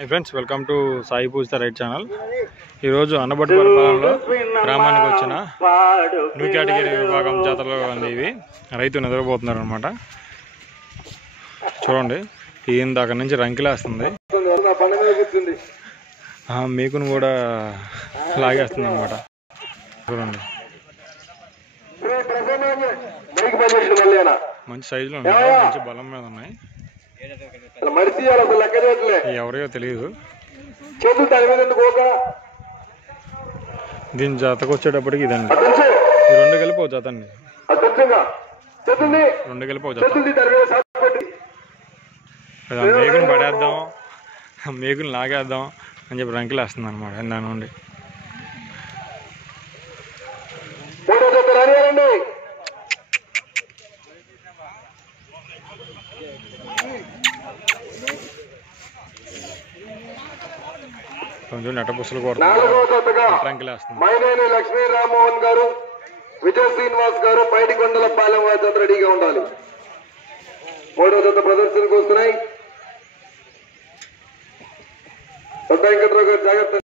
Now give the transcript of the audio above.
High friends welcome to Sai Poojitha right channel. ఈరోజు అన్నబట్టుపల్లిలో గ్రామానికి వచ్చిన న్యూ కేటగిరీ విభాగం జాతరలో ఉంది। ఇవి రైతు నిద్రపోతున్నారు అన్నమాట। చూడండి ఈయన దాకా నుంచి రంకిలేస్తుంది, మేకును కూడా లాగేస్తుంది అన్నమాట। చూడండి మంచి సైజులో ఉన్నాయి, మంచి బలం మీద ఉన్నాయి। ఎవరో తెలియదు। దీని జాతకు వచ్చేటప్పటికి ఇదండి, రెండు కలిపి ఒక జత అండి, రెండు కలిపి ఒక జత। మేకుని పడేద్దాం, మేకుని లాగేద్దాం అని చెప్పి రంకిలేస్తుంది అనమాట దాని నుండి। కొంచెం నెట్ట పుస్తలు మైనేని లక్ష్మీ రామ్మోహన్ గారు, విజయ శ్రీనివాస్ గారు పైడికొండలపాలెం వారి జత రెడీగా ఉండాలి। మూడో జత ప్రదర్శనకు వస్తున్నాయి। వెంకట్రావు గారు జాగ్రత్త।